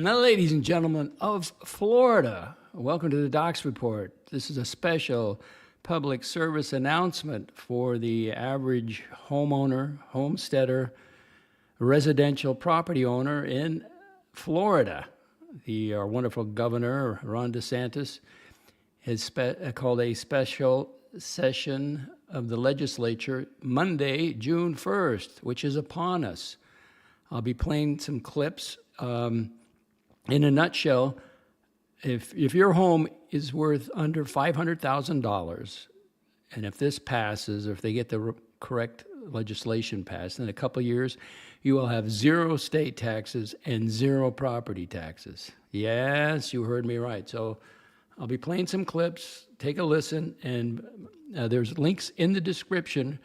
Now, ladies and gentlemen of Florida, welcome to the Docs Report. This is a special public service announcement for the average homeowner, homesteader, residential property owner in Florida. Our wonderful governor, Ron DeSantis, has called a special session of the legislature Monday, June 1st, which is upon us. I'll be playing some clips. In a nutshell, if your home is worth under $500,000, and if this passes, or if they get the correct legislation passed, in a couple of years, you will have 0 state taxes and 0 property taxes. Yes, you heard me right. So I'll be playing some clips. Take a listen, and there's links in the description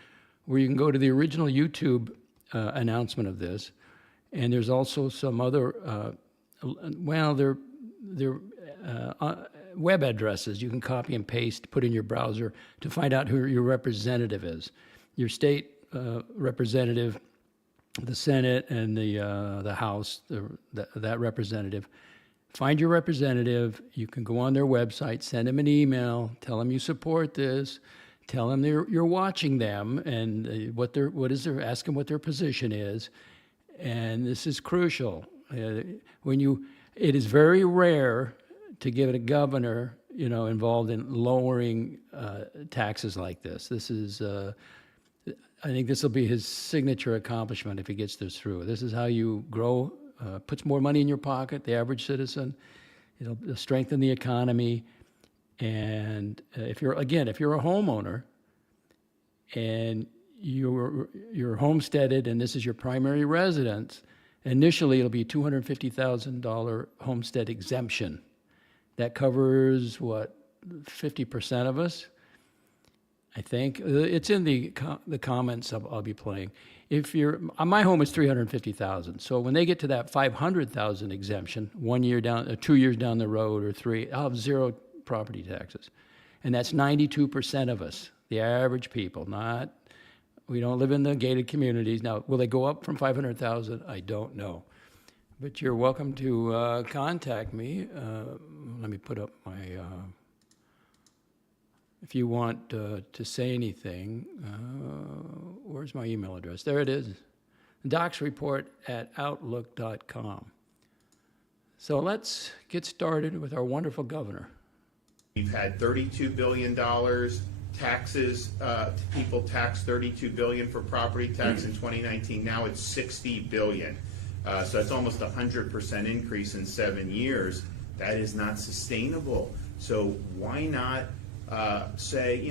where you can go to the original YouTube announcement of this. And there's also some other, they're web addresses you can copy and paste, put in your browser to find out who your representative is. Your state representative, the Senate, and the House, that representative. Find your representative. You can go on their website, send them an email, tell them you support this, tell them you're watching them, and ask them what their position is. And this is crucial. It is very rare to get a governor, involved in lowering taxes like this. This is, I think this will be his signature accomplishment if he gets this through. This is how you grow, puts more money in your pocket, the average citizen. It'll strengthen the economy. And if you're a homeowner and you're homesteaded and this is your primary residence, initially it'll be a $250,000 homestead exemption. That covers, 50% of us? I think. It's in the comments I'll be playing. My home is $350,000. So when they get to that $500,000 exemption, 1 year down, 2 years down the road, or 3, I'll have 0 property taxes. And that's 92% of us, the average people, we don't live in the gated communities. Now, will they go up from 500,000? I don't know. But you're welcome to contact me. Let me put up my, if you want to say anything, where's my email address? There it is, docsreport@outlook.com. So let's get started with our wonderful governor. We've had $32 billion taxes, people taxed $32 billion for property tax in 2019. Now it's $60 billion. So it's almost a 100% increase in 7 years. That is not sustainable. So why not say,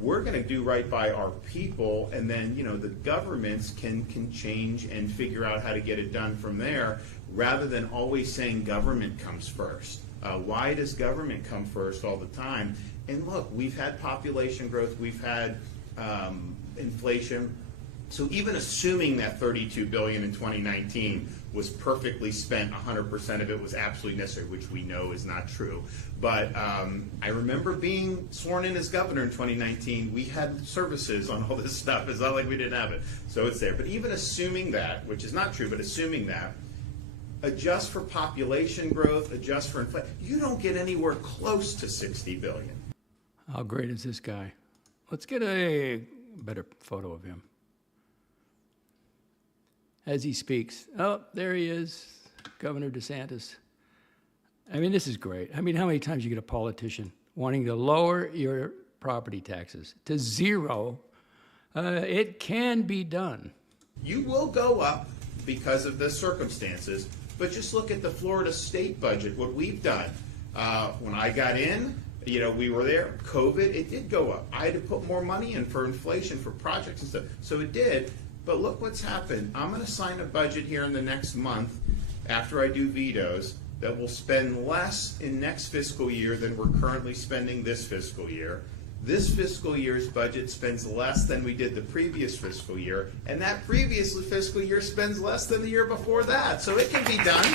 we're going to do right by our people, and then, the governments can change and figure out how to get it done from there, rather than always saying government comes first. Why does government come first all the time? And look, we've had population growth, we've had inflation. So even assuming that $32 billion in 2019 was perfectly spent, 100% of it was absolutely necessary, which we know is not true. But I remember being sworn in as governor in 2019. We had services on all this stuff. It's not like we didn't have it. So it's there. But even assuming that, which is not true, but assuming that, adjust for population growth, adjust for inflation, you don't get anywhere close to $60 billion. How great is this guy? Let's get a better photo of him as he speaks. Oh, there he is, Governor DeSantis. I mean, this is great. I mean, how many times you get a politician wanting to lower your property taxes to 0? It can be done. You will go up because of the circumstances, but just look at the Florida state budget, what we've done. When I got in, we were there. COVID, it did go up. I had to put more money in for inflation, for projects and stuff. So it did. But look what's happened. I'm going to sign a budget here in the next month after I do vetoes that will spend less in next fiscal year than we're currently spending this fiscal year. This fiscal year's budget spends less than we did the previous fiscal year, and that previous fiscal year spends less than the year before that. So it can be done.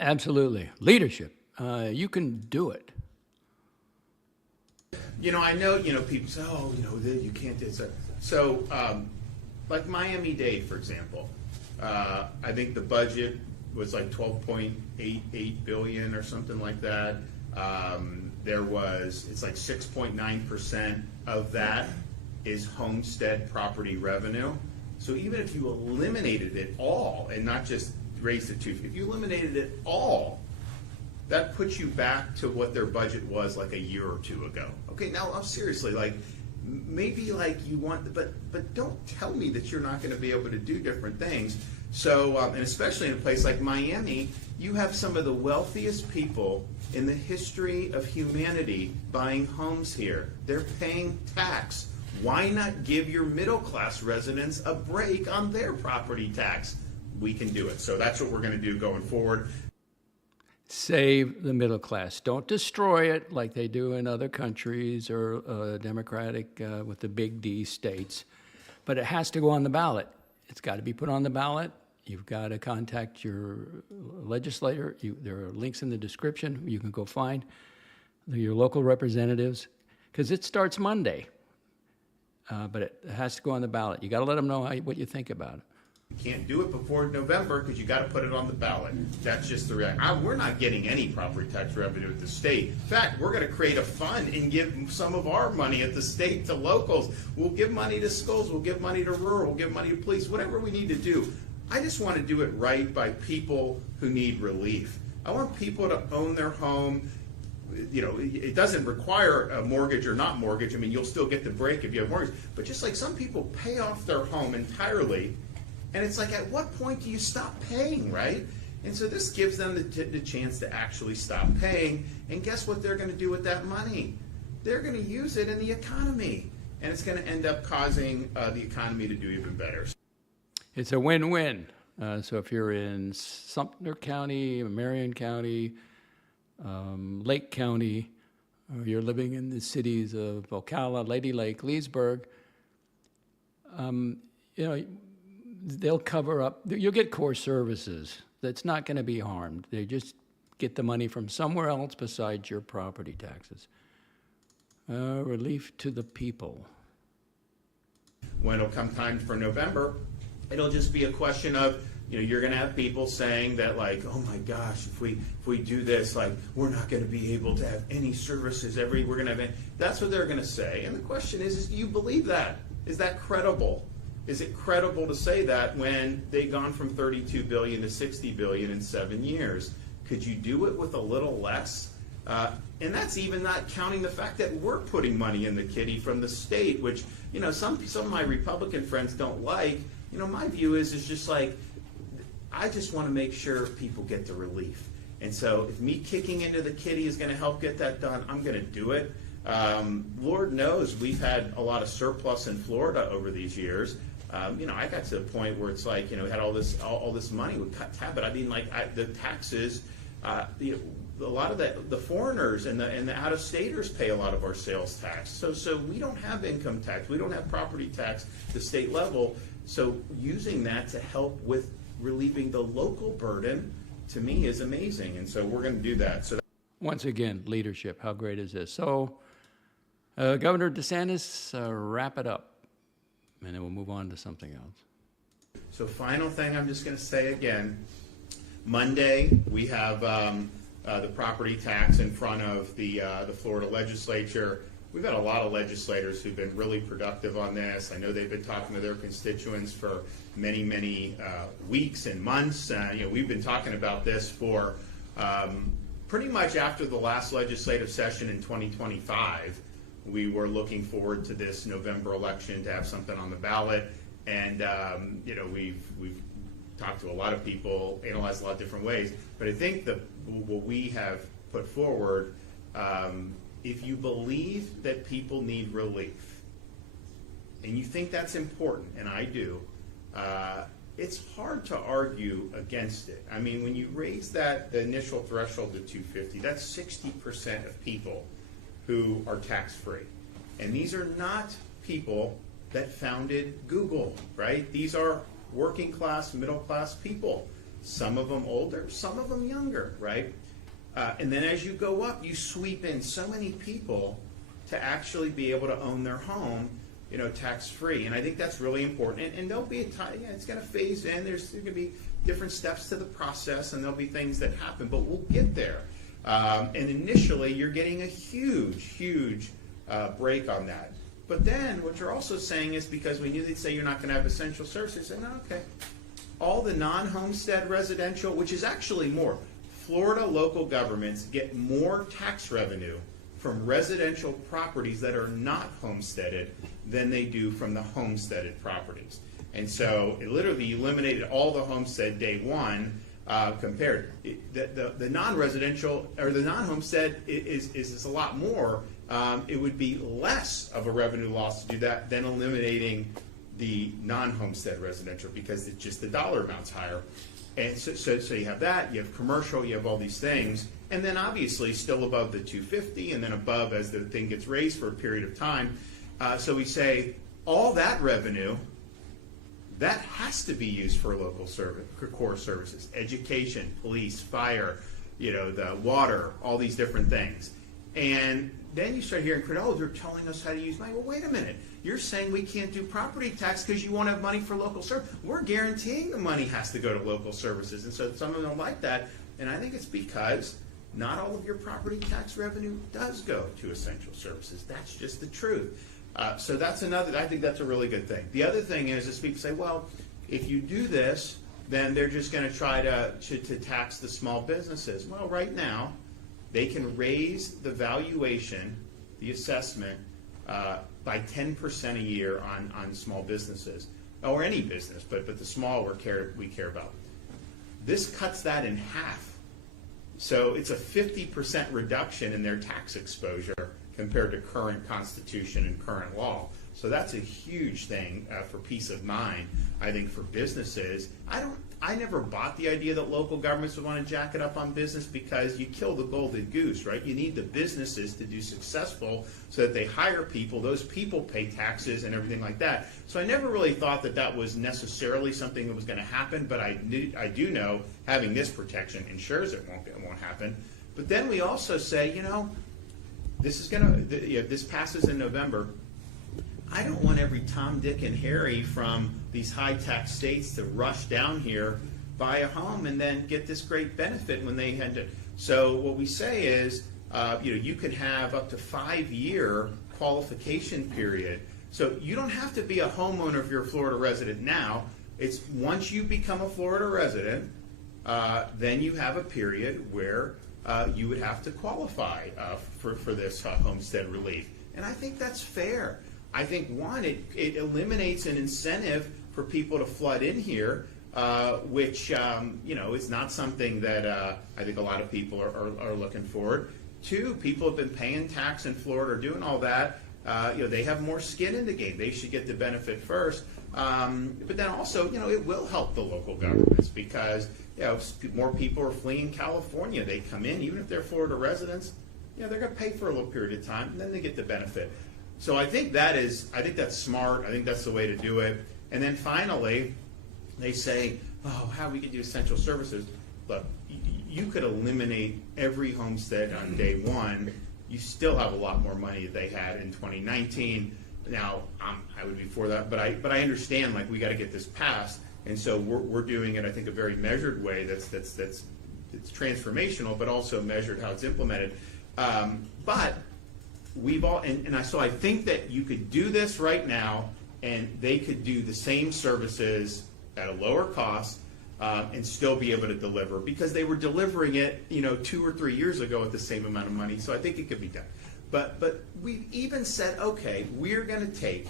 Absolutely. Leadership. You can do it. I know, people say, you can't do it. So, like Miami-Dade, for example, I think the budget was like 12.88 billion or something like that. It's like 6.9% of that is homestead property revenue. So even if you eliminated it all and not just raised it to, if you eliminated it all, that puts you back to what their budget was like a year or two ago. Okay, now seriously, like maybe like you want, but don't tell me that you're not going to be able to do different things. So, and especially in a place like Miami, you have some of the wealthiest people in the history of humanity buying homes here. They're paying tax. Why not give your middle class residents a break on their property tax? We can do it. So that's what we're going to do going forward. Save the middle class. Don't destroy it like they do in other countries or Democratic with the big D states. But it has to go on the ballot. It's got to be put on the ballot. You've got to contact your legislator. There are links in the description. You can go find your local representatives because it starts Monday. But it has to go on the ballot. You got to let them know what you think about it. You can't do it before November because you got to put it on the ballot. That's just the reality. We're not getting any property tax revenue at the state. In fact, we're going to create a fund and give some of our money at the state to locals. We'll give money to schools. We'll give money to rural. We'll give money to police. Whatever we need to do. I just want to do it right by people who need relief. I want people to own their home. You know, it doesn't require a mortgage or not mortgage. I mean, you'll still get the break if you have mortgage. But just like some people pay off their home entirely, and it's like, at what point do you stop paying, right? And so this gives them the chance to actually stop paying. And guess what they're going to do with that money? They're going to use it in the economy. And it's going to end up causing the economy to do even better. It's a win-win. So if you're in Sumter County, Marion County, Lake County, or you're living in the cities of Ocala, Lady Lake, Leesburg, you know, they'll cover up. You'll get core services. That's not going to be harmed. They just get the money from somewhere else besides your property taxes. Relief to the people. When it'll come time for November, it'll just be a question of, you know, you're going to have people saying that, like, oh my gosh, if we do this, like, we're not going to be able to have any services we're going to have. That's what they're going to say. And the question is do you believe that? Is that credible? Is it credible to say that when they've gone from 32 billion to 60 billion in 7 years? Could you do it with a little less? And that's even not counting the fact that we're putting money in the kitty from the state, which, you know, some of my Republican friends don't like. You know, my view is just like, I just want to make sure people get the relief. And so if me kicking into the kitty is going to help get that done, I'm going to do it. Lord knows we've had a lot of surplus in Florida over these years. You know, I got to the point where it's like, you know, we had all this money would cut tab, but I mean, like the taxes, you know, a lot of the foreigners and the out-of-staters pay a lot of our sales tax. So we don't have income tax, we don't have property tax at the state level. So using that to help with relieving the local burden, to me, is amazing. And so we're going to do that. So Once again, leadership. How great is this? So, Governor DeSantis, wrap it up, and then we'll move on to something else. So final thing I'm just going to say again, Monday we have the property tax in front of the Florida legislature. We've had a lot of legislators who've been really productive on this. I know they've been talking to their constituents for many, many weeks and months. You know, we've been talking about this for pretty much after the last legislative session in 2025. We were looking forward to this November election to have something on the ballot. And, you know, we've talked to a lot of people, analyzed a lot of different ways. But I think what we have put forward, if you believe that people need relief, and you think that's important, and I do, it's hard to argue against it. I mean, when you raise the initial threshold to 250, that's 60% of people who are tax-free. And these are not people that founded Google, right? These are working class, middle class people. Some of them older, some of them younger, right? And then as you go up, you sweep in so many people to actually be able to own their home. tax-free. And I think that's really important. And there'll be a time, it's going to phase in. There's going to be different steps to the process, and there'll be things that happen, but we'll get there. And initially, you're getting a huge break on that. But then what you're also saying is, because we knew they'd say you're not going to have essential services, and okay, all the non-homestead residential, which is actually more, Florida local governments get more tax revenue from residential properties that are not homesteaded than they do from the homesteaded properties. And so it literally eliminated all the homestead day one compared. The non-residential or the non-homestead is a lot more. It would be less of a revenue loss to do that than eliminating the non-homestead residential, because it's just the dollar amount's higher. And so you have that, you have commercial, you have all these things, and then obviously still above the 250, and then above as the thing gets raised for a period of time. So we say all that revenue, that has to be used for local service, for core services, education, police, fire, the water, all these different things. And then you start hearing, oh, they're telling us how to use money. Well, wait a minute. You're saying we can't do property tax because you won't have money for local service. We're guaranteeing the money has to go to local services. And so some of them don't like that. And I think it's because not all of your property tax revenue does go to essential services. That's just the truth. So that's another, I think that's a really good thing. The other thing is people say, well, if you do this, then they're just going to try to tax the small businesses. Well, right now, they can raise the valuation, the assessment, by 10% a year on small businesses, or any business, but the small we care about. This cuts that in half. So it's a 50% reduction in their tax exposure compared to current constitution and current law. So that's a huge thing for peace of mind, I think, for businesses. I never bought the idea that local governments would want to jack it up on business, because you kill the golden goose, right? You need the businesses to do successful so that they hire people, those people pay taxes and everything like that. So I never really thought that was necessarily something that was going to happen, but I do know having this protection ensures it won't happen. But then we also say, this is going to, this passes in November. I don't want every Tom, Dick, and Harry from these high-tax states to rush down here, buy a home, and then get this great benefit when they had to. So what we say is, you could have up to 5-year qualification period. So you don't have to be a homeowner if you're a Florida resident now. It's once you become a Florida resident, then you have a period where you would have to qualify for this homestead relief. And I think that's fair. I think, one, it eliminates an incentive for people to flood in here, which is not something that I think a lot of people are looking forward. 2, people have been paying tax in Florida, are doing all that. They have more skin in the game. They should get the benefit first. But then also, it will help the local governments, because more people are fleeing California. They come in, even if they're Florida residents, they're going to pay for a little period of time, and then they get the benefit. So I think that's smart. I think that's the way to do it. And then finally, they say, oh, how we could do essential services. Look, you could eliminate every homestead on day one. You still have a lot more money that they had in 2019. Now, I would be for that, but I understand, like, we got to get this passed, and so we're doing it, I think, a very measured way. That's it's transformational, but also measured how it's implemented. But we've all, so I think that you could do this right now, and they could do the same services at a lower cost and still be able to deliver, because they were delivering it 2 or 3 years ago at the same amount of money. So I think it could be done. But we even said, okay, we're going to take,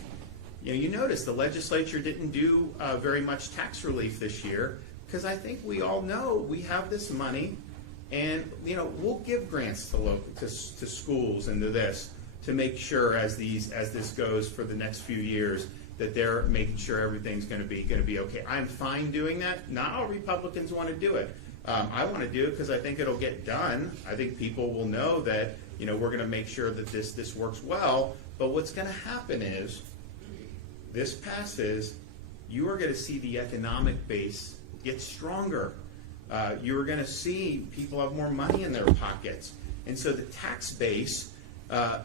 you notice the legislature didn't do very much tax relief this year, because I think we all know we have this money, and we'll give grants to schools and to this, to make sure as this goes for the next few years, that they're making sure everything's going to be okay. I'm fine doing that. Not all Republicans want to do it. I want to do it because I think it'll get done. I think people will know that we're going to make sure that this works well. But what's going to happen is, this passes, you are going to see the economic base get stronger. You are going to see people have more money in their pockets, and so the tax base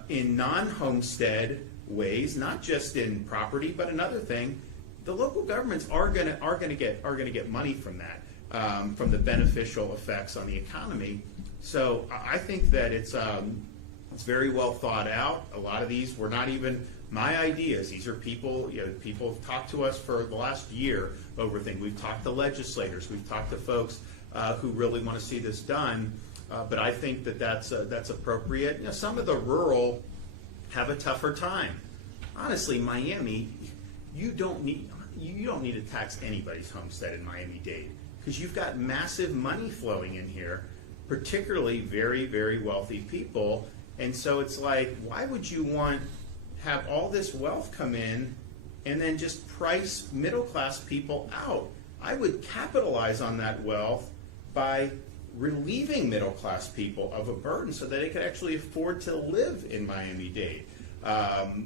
in non-homestead ways, not just in property, but another thing, the local governments are gonna get money from that, from the beneficial effects on the economy. So I think that it's very well thought out. A lot of these were not even my ideas. These are people, people have talked to us for the last year over things. We've talked to legislators. We've talked to folks who really want to see this done. But I think that that's appropriate. Some of the rural have a tougher time. Honestly, Miami, you don't need to tax anybody's homestead in Miami-Dade because you've got massive money flowing in here, particularly very, very wealthy people. And so it's like, why would you have all this wealth come in and then just price middle-class people out? I would capitalize on that wealth by relieving middle-class people of a burden so that they could actually afford to live in Miami-Dade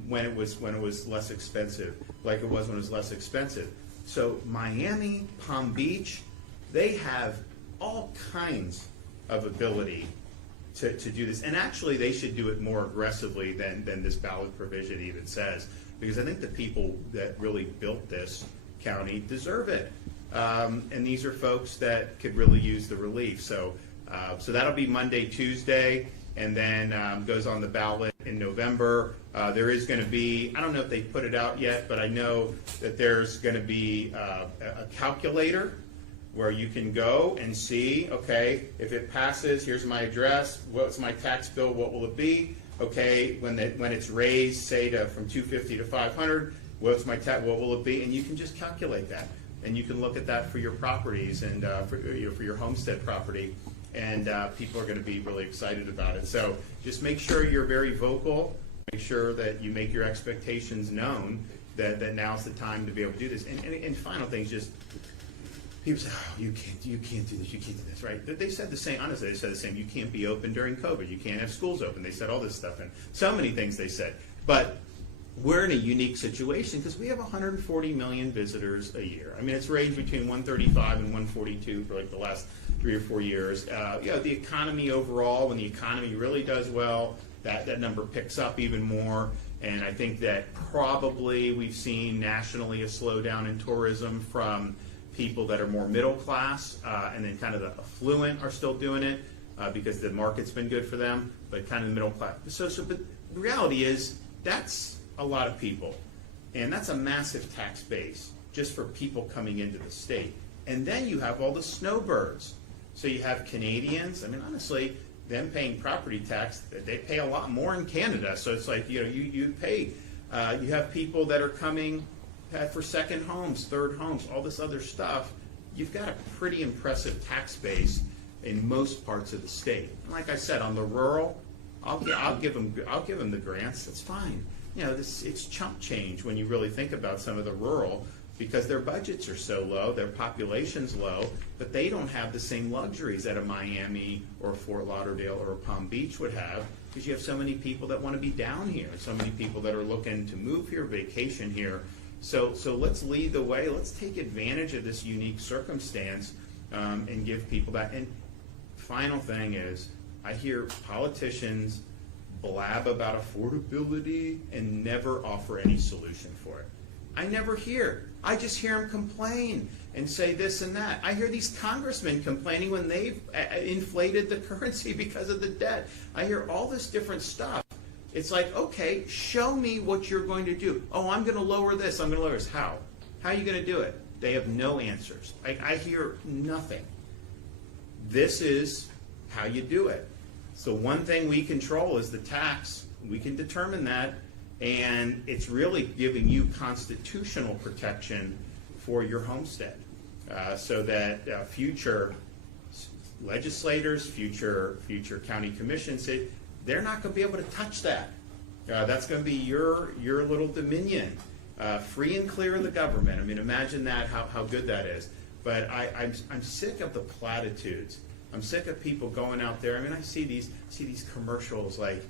when it was less expensive, like it was when it was less expensive. So Miami, Palm Beach, they have all kinds of ability to do this. And actually, they should do it more aggressively than this ballot provision even says, because I think the people that really built this county deserve it. And these are folks that could really use the relief. So that'll be Monday, Tuesday, and then goes on the ballot in November. There is going to be, I don't know if they put it out yet, but I know that there's going to be a calculator where you can go and see, okay, if it passes, here's my address, what's my tax bill, what will it be? Okay, when it's raised, say from 250 to 500, what will it be? And you can just calculate that, and you can look at that for your properties and for your homestead property, and people are going to be really excited about it. So just make sure you're very vocal. Make sure that you make your expectations known. That now's the time to be able to do this. And final things, just. People say, oh, you can't do this, you can't do this, right? They said the same, honestly, they said the same, you can't be open during COVID, you can't have schools open, they said all this stuff, and so many things they said. But we're in a unique situation because we have 140 million visitors a year. I mean, it's ranged between 135 and 142 for like the last 3 or 4 years. The economy overall, when the economy really does well, that number picks up even more. And I think that probably we've seen nationally a slowdown in tourism from people that are more middle class, and then kind of the affluent are still doing it because the market's been good for them, but kind of the middle class. But the reality is that's a lot of people, and that's a massive tax base just for people coming into the state. And then you have all the snowbirds. So you have Canadians. I mean, honestly, them paying property tax, they pay a lot more in Canada. So it's like, you pay. You have people that are coming for second homes, third homes, all this other stuff. You've got a pretty impressive tax base in most parts of the state. And like I said, on the rural, I'll give them the grants. That's fine. It's chump change when you really think about some of the rural, because their budgets are so low, their population's low, but they don't have the same luxuries that a Miami or Fort Lauderdale or a Palm Beach would have, because you have so many people that want to be down here, so many people that are looking to move here, vacation here. So let's lead the way. Let's take advantage of this unique circumstance and give people that. And final thing is, I hear politicians blab about affordability and never offer any solution for it. I never hear. I just hear them complain and say this and that. I hear these congressmen complaining when they've inflated the currency because of the debt. I hear all this different stuff. It's like, okay, show me what you're going to do. Oh, I'm going to lower this. I'm going to lower this. How? How are you going to do it? They have no answers. I hear nothing. This is how you do it. So one thing we control is the tax. We can determine that. And it's really giving you constitutional protection for your homestead so that future legislators, future county commissions, they're not going to be able to touch that. That's going to be your little dominion, free and clear of the government. I mean, imagine that, how good that is. But I'm sick of the platitudes. I'm sick of people going out there. I mean, I see these commercials like,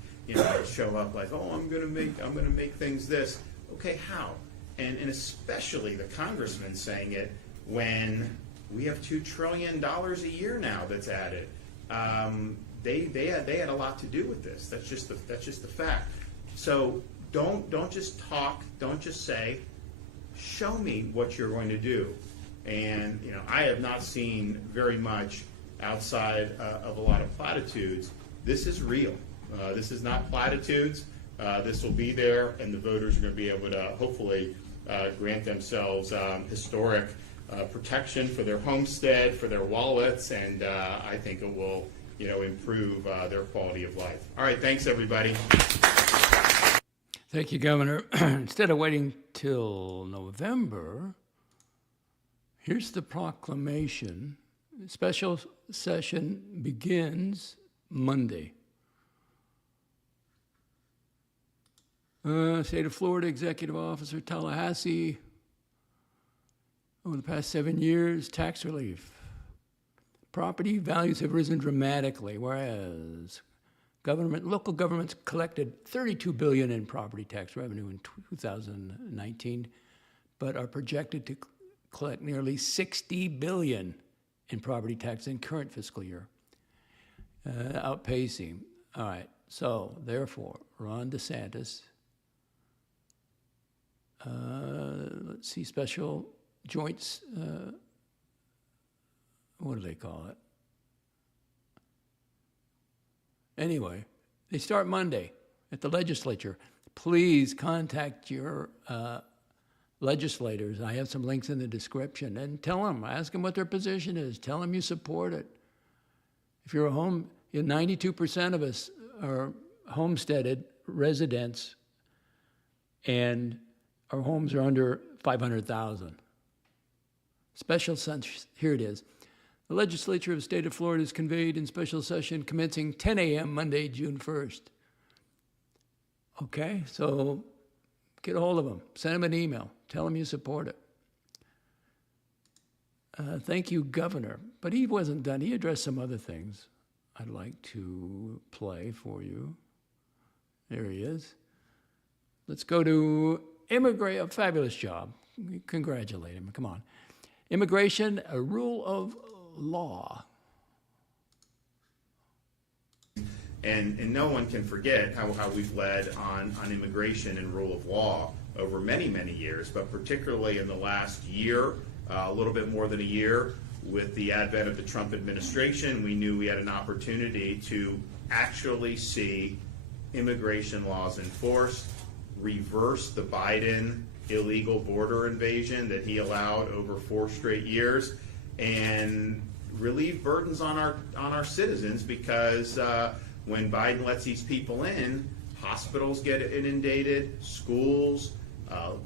show up like, oh, I'm gonna make things this. Okay, how? And especially the congressman saying it when we have $2 trillion a year now that's added. They had a lot to do with this. That's just the fact. So don't just talk, don't just say, show me what you're going to do. And, you know, I have not seen very much outside of a lot of platitudes. This is real. This is not platitudes. This will be there, and the voters are going to be able to hopefully grant themselves historic protection for their homestead, for their wallets, and I think it will, you know, improve their quality of life. All right, thanks, everybody. Thank you, Governor. Instead of waiting till November, here's the proclamation. Special session begins Monday. State of Florida Executive Officer, Tallahassee. Over the past 7 years, tax relief. Property values have risen dramatically, whereas local governments collected $32 billion in property tax revenue in 2019, but are projected to collect nearly $60 billion in property tax in current fiscal year, outpacing. All right, so therefore, Ron DeSantis, let's see, special joints, what do they call it? Anyway, they start Monday at the legislature. Please contact your legislators. I have some links in the description, and tell them, ask them what their position is. Tell them you support it. If you're a 92% of us are homesteaded residents, and our homes are under 500,000. Special session, here it is. The legislature of the state of Florida is convened in special session commencing 10 a.m. Monday, June 1st. Okay, so get a hold of them. Send them an email. Tell them you support it. Thank you, Governor. But he wasn't done. He addressed some other things I'd like to play for you. There he is. Let's go to a fabulous job. Congratulate him. Come on. Immigration, a rule of law. And no one can forget how we've led on immigration and rule of law over many, many years, but particularly in the last year, a little bit more than a year, with the advent of the Trump administration, we knew we had an opportunity to actually see immigration laws enforced, reverse the Biden illegal border invasion that he allowed over 4 straight years, and relieve burdens on our citizens, because when Biden lets these people in, hospitals get inundated, schools,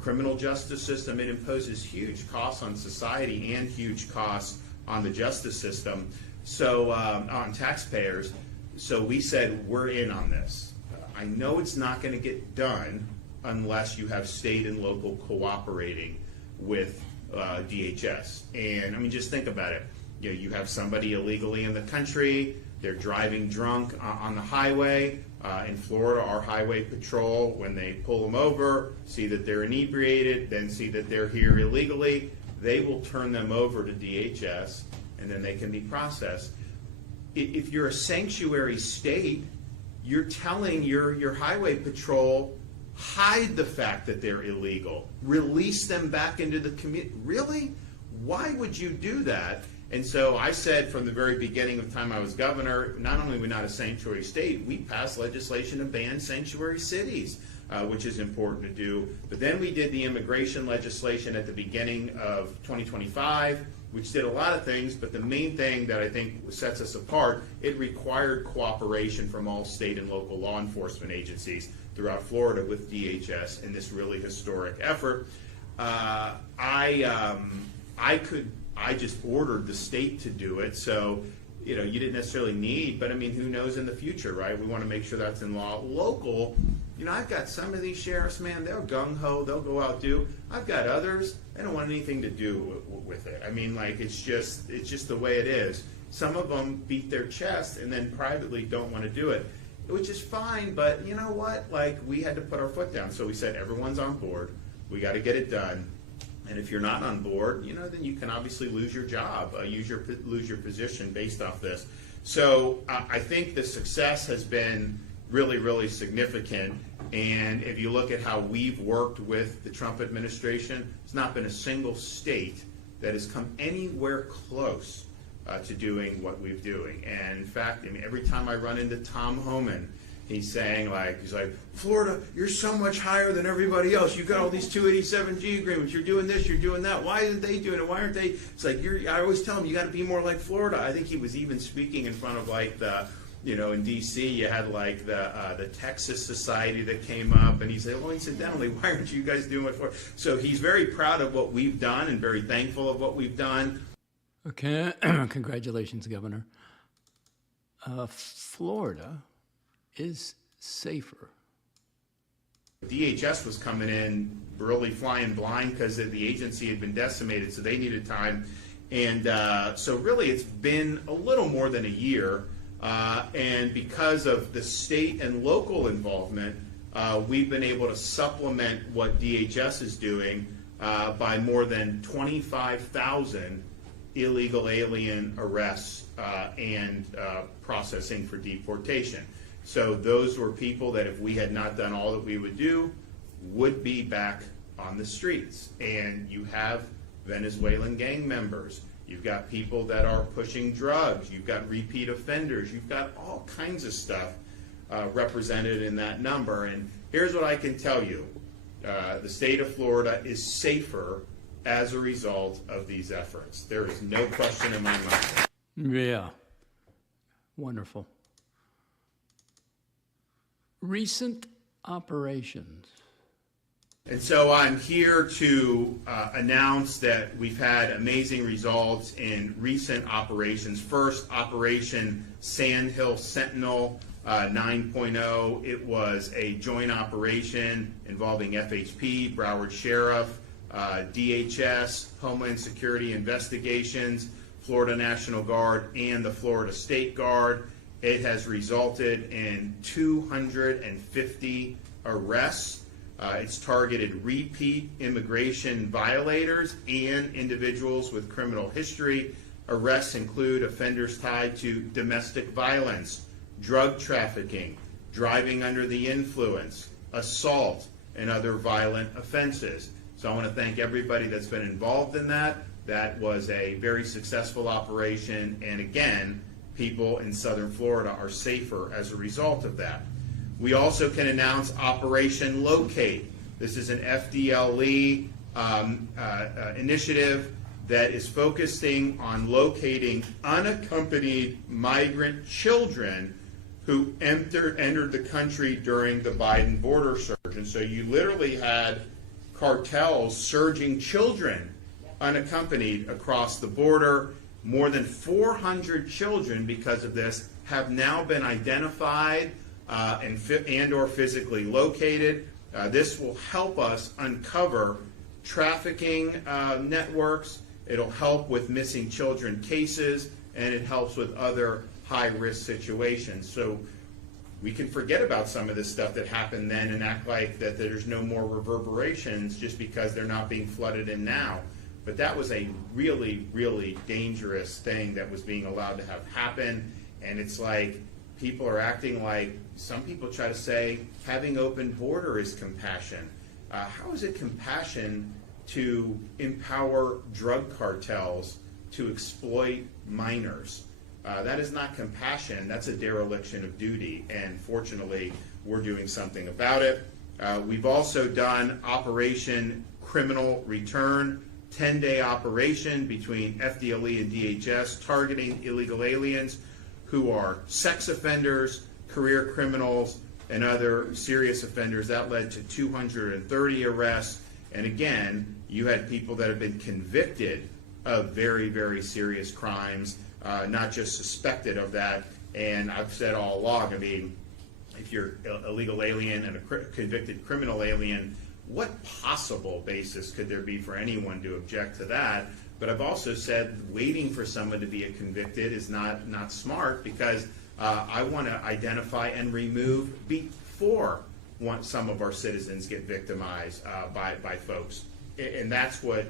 criminal justice system. It imposes huge costs on society and huge costs on the justice system, so on taxpayers. So we said, we're in on this. I know it's not going to get done unless you have state and local cooperating with DHS. And I mean, just think about it. You know, you have somebody illegally in the country, they're driving drunk on the highway. In Florida, our highway patrol, when they pull them over, see that they're inebriated, then see that they're here illegally, they will turn them over to DHS, and then they can be processed. If you're a sanctuary state, you're telling your highway patrol, hide the fact that they're illegal, release them back into the community. Really? Why would you do that? And so I said from the very beginning of the time I was governor, not only are we not a sanctuary state, we passed legislation to ban sanctuary cities, which is important to do. But then we did the immigration legislation at the beginning of 2025, which did a lot of things, but the main thing that I think sets us apart, it required cooperation from all state and local law enforcement agencies throughout Florida with DHS in this really historic effort. I just ordered the state to do it, so you know, you didn't necessarily need, but I mean, who knows in the future, right? We want to make sure that's in law. Local, you know, I've got some of these sheriffs, man, they're gung-ho, they'll go out do. I've got others, they don't want anything to do with it. I mean, like, it's just the way it is. Some of them beat their chest and then privately don't want to do it, which is fine, but you know what? Like, we had to put our foot down, so we said everyone's on board, we got to get it done. And if you're not on board, you know, then you can obviously lose your job, lose your position based off this. So I think the success has been really, really significant. And if you look at how we've worked with the Trump administration, there's not been a single state that has come anywhere close to doing what we're doing. And in fact, I mean, every time I run into Tom Homan, he's like, Florida, you're so much higher than everybody else. You've got all these 287G agreements. You're doing this, you're doing that. Why isn't they doing it? Why aren't they? It's like, I always tell him, you got to be more like Florida. I think he was even speaking in front of like the, in D.C., you had like the Texas Society that came up, and he said, well, incidentally, why aren't you guys doing it for? So he's very proud of what we've done and very thankful of what we've done. Okay, congratulations, Governor. Florida is safer. DHS was coming in really flying blind because the agency had been decimated, so they needed time. And so really it's been a little more than a year. And because of the state and local involvement, we've been able to supplement what DHS is doing by more than 25,000 illegal alien arrests and processing for deportation. So those were people that if we had not done all that we would do, would be back on the streets. And you have Venezuelan gang members. You've got people that are pushing drugs. You've got repeat offenders. You've got all kinds of stuff represented in that number. And here's what I can tell you. The state of Florida is safer as a result of these efforts. There is no question in my mind. Yeah. Wonderful. Recent operations. And so I'm here to announce that we've had amazing results in recent operations. First, Operation Sandhill Sentinel 9.0. It was a joint operation involving FHP, Broward Sheriff, DHS, Homeland Security Investigations, Florida National Guard, and the Florida State Guard. It has resulted in 250 arrests. It's targeted repeat immigration violators and individuals with criminal history. Arrests include offenders tied to domestic violence, drug trafficking, driving under the influence, assault, and other violent offenses. So I want to thank everybody that's been involved in that. That was a very successful operation, and again, people in southern Florida are safer as a result of that. We also can announce Operation Locate. This is an FDLE initiative that is focusing on locating unaccompanied migrant children who entered the country during the Biden border surge. And so you literally had cartels surging children unaccompanied across the border. More than 400 children, because of this, have now been identified and or physically located. This will help us uncover trafficking networks. It'll help with missing children cases, and it helps with other high-risk situations. So we can forget about some of this stuff that happened then and act like that there's no more reverberations just because they're not being flooded in now. But that was a really, really dangerous thing that was being allowed to have happen. And it's like people are acting like, some people try to say having open border is compassion. How is it compassion to empower drug cartels to exploit minors? That is not compassion. That's a dereliction of duty. And fortunately, we're doing something about it. We've also done Operation Criminal Return, 10-day operation between FDLE and DHS targeting illegal aliens who are sex offenders, career criminals, and other serious offenders. That led to 230 arrests. And again, you had people that have been convicted of very, very serious crimes, not just suspected of that. And I've said all along, I mean, if you're an illegal alien and a convicted criminal alien, what possible basis could there be for anyone to object to that? But I've also said waiting for someone to be convicted is not smart, because I want to identify and remove before some of our citizens get victimized by folks. And that's what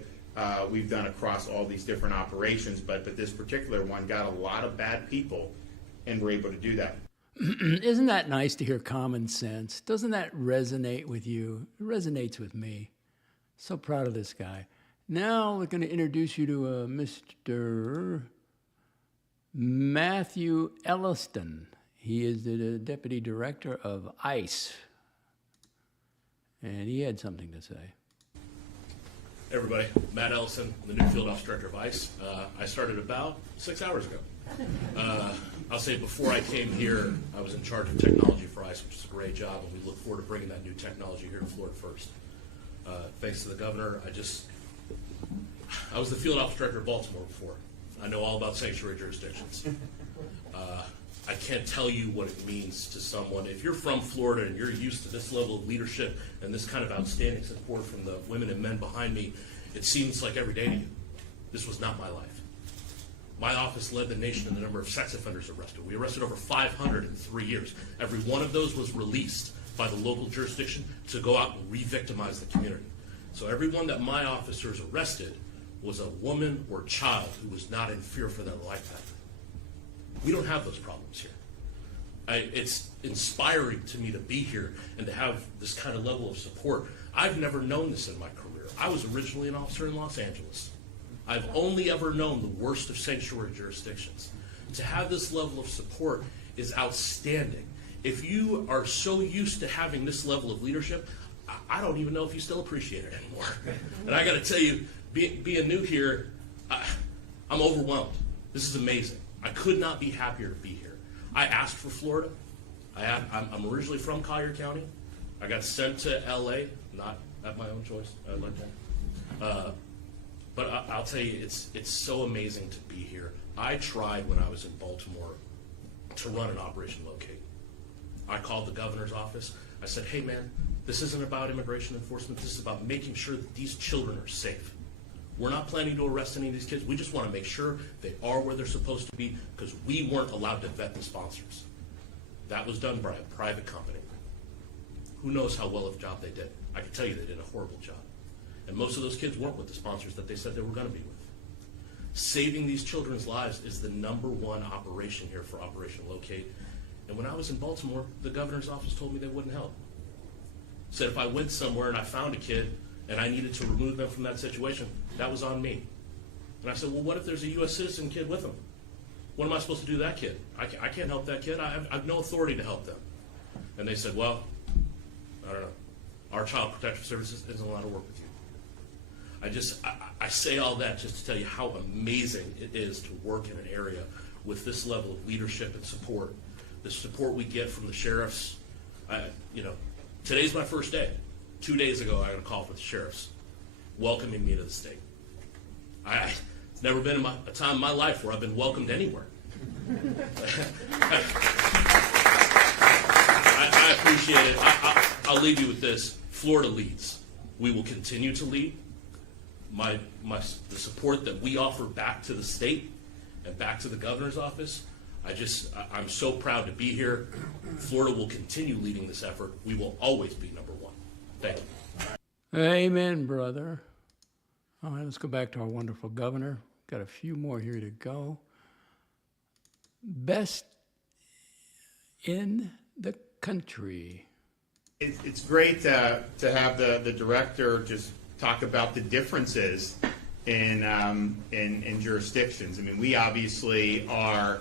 we've done across all these different operations. But this particular one got a lot of bad people, and we're able to do that. Isn't that nice to hear common sense? Doesn't that resonate with you? It resonates with me. So proud of this guy. Now we're going to introduce you to Mr. Matthew Elliston. He is the Deputy Director of ICE. And he had something to say. Hey everybody, Matt Ellison, the new Field Office Director of ICE. I started about 6 hours ago. I'll say before I came here, I was in charge of technology for ICE, which is a great job, and we look forward to bringing that new technology here to Florida first. Thanks to the governor, I was the Field Office Director of Baltimore before. I know all about sanctuary jurisdictions. I can't tell you what it means to someone. If you're from Florida and you're used to this level of leadership and this kind of outstanding support from the women and men behind me, it seems like every day to you. This was not my life. My office led the nation in the number of sex offenders arrested. We arrested over 500 in 3 years. Every one of those was released by the local jurisdiction to go out and re-victimize the community. So every one that my officers arrested was a woman or child who was not in fear for their lifetime. We don't have those problems here. It's inspiring to me to be here and to have this kind of level of support. I've never known this in my career. I was originally an officer in Los Angeles. I've only ever known the worst of sanctuary jurisdictions. To have this level of support is outstanding. If you are so used to having this level of leadership, I don't even know if you still appreciate it anymore. And I got to tell you, being new here, I'm overwhelmed. This is amazing. I could not be happier to be here. I asked for Florida. I'm originally from Collier County. I got sent to LA, not at my own choice. I like that. But I'll tell you, it's so amazing to be here. I tried when I was in Baltimore to run an Operation Locate. I called the governor's office. I said, hey man, this isn't about immigration enforcement. This is about making sure that these children are safe. We're not planning to arrest any of these kids. We just want to make sure they are where they're supposed to be because we weren't allowed to vet the sponsors. That was done by a private company. Who knows how well of a job they did? I can tell you they did a horrible job. And most of those kids weren't with the sponsors that they said they were going to be with. Saving these children's lives is the #1 operation here for Operation Locate. And when I was in Baltimore, the governor's office told me they wouldn't help. Said if I went somewhere and I found a kid and I needed to remove them from that situation, that was on me. And I said, well, what if there's a U.S. citizen kid with them? What am I supposed to do to that kid? I can't help that kid. I have no authority to help them. And they said, well, I don't know. Our Child Protection Services isn't allowed to work with you. I say all that just to tell you how amazing it is to work in an area with this level of leadership and support. The support we get from the sheriffs. Today's my first day. 2 days ago, I got a call from the sheriffs welcoming me to the state. It's never been a time in my life where I've been welcomed anywhere. I appreciate it. I'll leave you with this. Florida leads. We will continue to lead. The support that we offer back to the state and back to the governor's office, I'm so proud to be here. Florida will continue leading this effort. We will always be #1. Thank you. Amen, brother. All right, let's go back to our wonderful governor. Got a few more here to go. Best in the country. It's great to have the director just talk about the differences in jurisdictions. I mean, we obviously are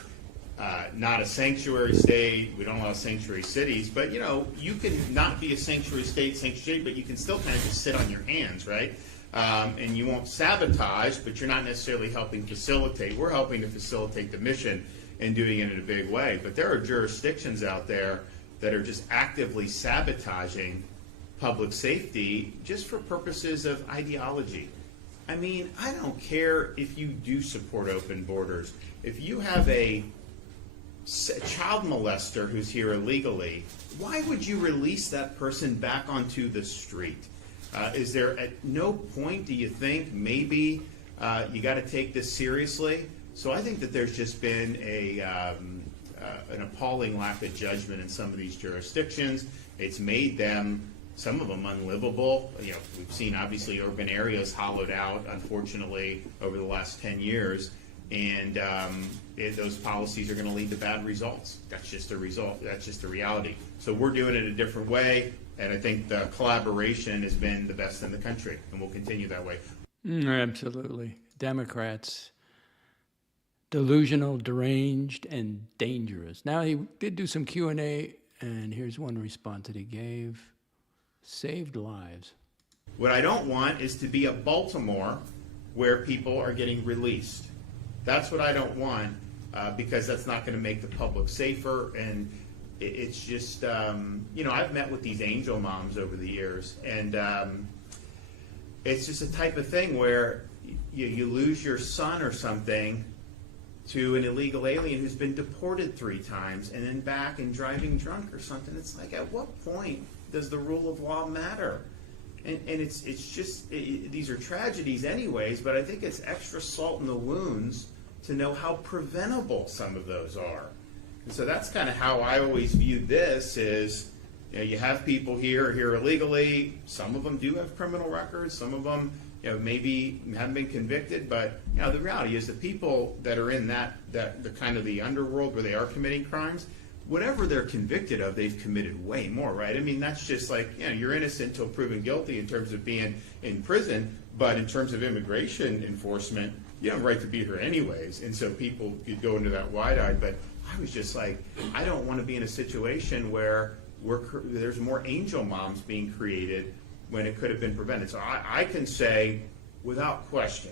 not a sanctuary state. We don't allow sanctuary cities, but you can not be a sanctuary state, but you can still kind of just sit on your hands, right? And you won't sabotage, but you're not necessarily helping facilitate. We're helping to facilitate the mission and doing it in a big way. But there are jurisdictions out there that are just actively sabotaging public safety just for purposes of ideology. I mean, I don't care if you do support open borders. If you have a child molester who's here illegally, why would you release that person back onto the street? Is there at no point do you think maybe you got to take this seriously? So I think that there's just been an appalling lack of judgment in some of these jurisdictions. It's made them, some of them, unlivable. We've seen obviously urban areas hollowed out, unfortunately, over the last 10 years. And those policies are going to lead to bad results. That's just a result. That's just a reality. So we're doing it a different way, and I think the collaboration has been the best in the country, and we'll continue that way. Absolutely. Democrats, delusional, deranged, and dangerous. Now, he did do some Q&A, and here's one response that he gave. Saved lives. What I don't want is to be a Baltimore where people are getting released. That's what I don't want, because that's not going to make the public safer. And it's just, I've met with these angel moms over the years, and it's just a type of thing where you lose your son or something to an illegal alien who's been deported 3 times and then back and driving drunk or something. It's like, at what point does the rule of law matter? And it's just, these are tragedies anyways, but I think it's extra salt in the wounds to know how preventable some of those are. And so that's kind of how I always viewed this is, you have people here illegally. Some of them do have criminal records. Some of them, maybe haven't been convicted. But, the reality is the people that are in the kind of the underworld where they are committing crimes, whatever they're convicted of, they've committed way more, right? I mean, that's just like, you're innocent until proven guilty in terms of being in prison, but in terms of immigration enforcement, you don't have a right to be here anyways. And so people could go into that wide-eyed, but I was just like, I don't want to be in a situation where there's more angel moms being created when it could have been prevented. So I can say, without question,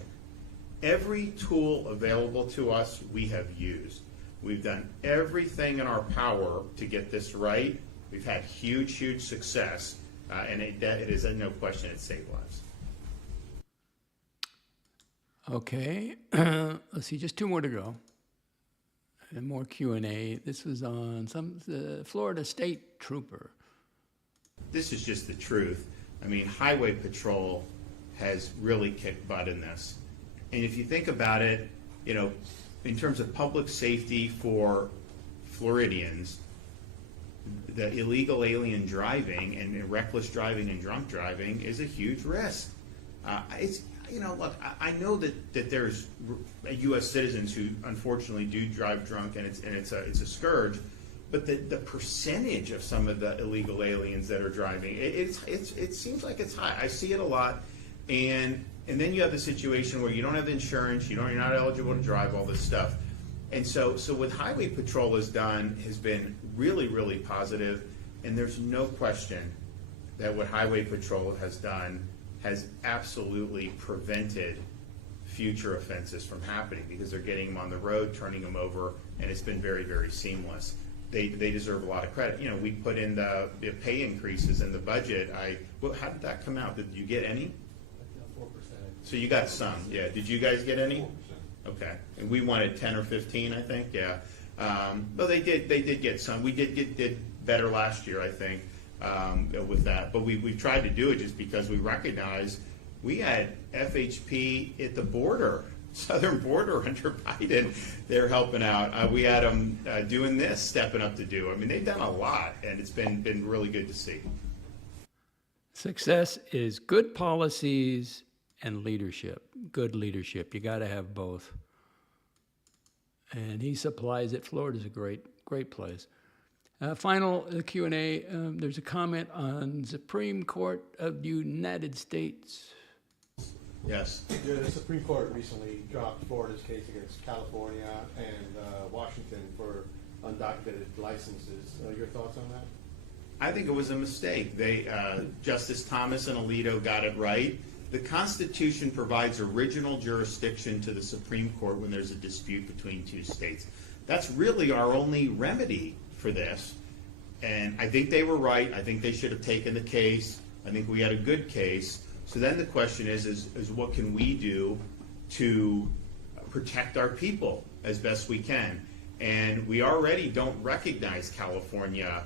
every tool available to us we have used. We've done everything in our power to get this right. We've had huge, huge success, and it is no question it saved lives. Okay, let's see, just 2 more to go. And more Q&A. This was on the Florida State Trooper. This is just the truth. I mean, Highway Patrol has really kicked butt in this. And if you think about it, in terms of public safety for Floridians, the illegal alien driving and reckless driving and drunk driving is a huge risk. Look, I know that there's U.S. citizens who unfortunately do drive drunk, and it's a scourge. But the percentage of some of the illegal aliens that are driving, it seems like it's high. I see it a lot, and then you have the situation where you don't have insurance, you're not eligible to drive, all this stuff. And so what Highway Patrol has done has been really, really positive, and there's no question that what Highway Patrol has done has absolutely prevented future offenses from happening, because they're getting them on the road, turning them over, and it's been very, very seamless. They deserve a lot of credit. We put in the pay increases in the budget. How did that come out? Did you get any? 4%. So you got some, yeah. Did you guys get any? 4%. Okay, and we wanted 10 or 15, I think, yeah. Well, they did get some. We did better last year, I think, with that. But we tried to do it just because we recognized we had FHP at the border, southern border under Biden. They're helping out. We had them doing this, stepping up to do. I mean, they've done a lot, and it's been really good to see. Success is good policies and leadership, good leadership. You got to have both. And he supplies it. Florida's a great place. Final Q&A, there's a comment on Supreme Court of the United States. Yes. Yeah, the Supreme Court recently dropped Florida's case against California and Washington for undocumented licenses. Your thoughts on that? I think it was a mistake. Justice Thomas and Alito got it right. The Constitution provides original jurisdiction to the Supreme Court when there's a dispute between 2 states. That's really our only remedy for this. And I think they were right. I think they should have taken the case. I think we had a good case. So then the question is what can we do to protect our people as best we can? And we already don't recognize California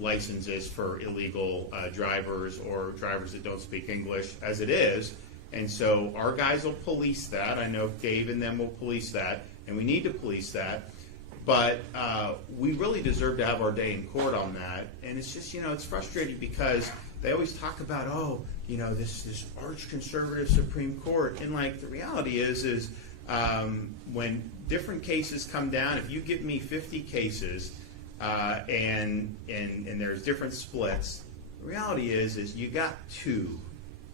licenses for illegal drivers or drivers that don't speak English as it is. And so our guys will police that. I know Dave and them will police that, and we need to police that. But we really deserve to have our day in court on that. And it's just, it's frustrating because they always talk about, this arch conservative Supreme Court. And the reality is when different cases come down, if you give me 50 cases and there's different splits, the reality is you got two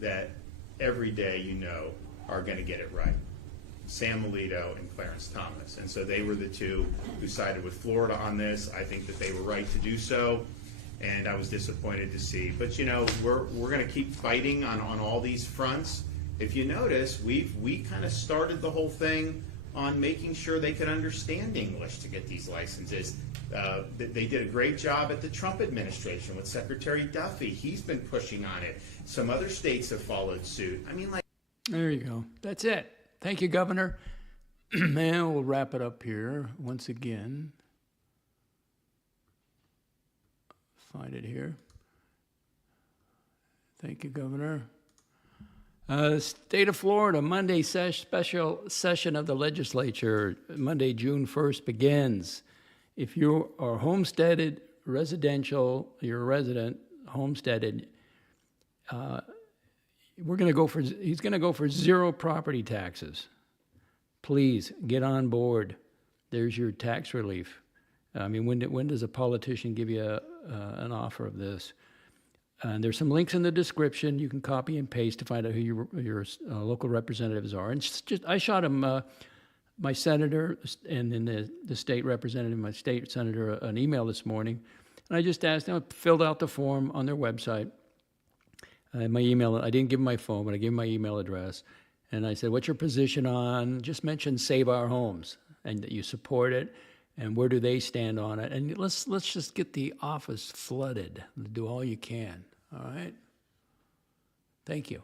that every day you know are going to get it right. Sam Alito and Clarence Thomas. And so they were the two who sided with Florida on this. I think that they were right to do so, and I was disappointed to see. But you know, we're going to keep fighting on all these fronts. If you notice, we kind of started the whole thing on making sure they could understand English to get these licenses. They did a great job at the Trump administration with Secretary Duffy. He's been pushing on it. Some other states have followed suit. I mean, like. There you go. That's it. Thank you, Governor. And we'll wrap it up here once again. Find it here. Thank you, Governor. State of Florida, Monday special session of the legislature, Monday, June 1st begins. If you are homesteaded, residential, you're a resident, homesteaded, he's going to go for zero property taxes. Please get on board. There's your tax relief. I mean, when does a politician give you an offer of this? And there's some links in the description. You can copy and paste to find out who your local representatives are. And I shot him, my senator, and then the state representative, my state senator, an email this morning. And I just asked them, I filled out the form on their website. My email, I didn't give him my phone, but I gave him my email address. And I said, what's your position on, just mention Save Our Homes, and that you support it, and where do they stand on it? And let's just get the office flooded. Do all you can, all right? Thank you.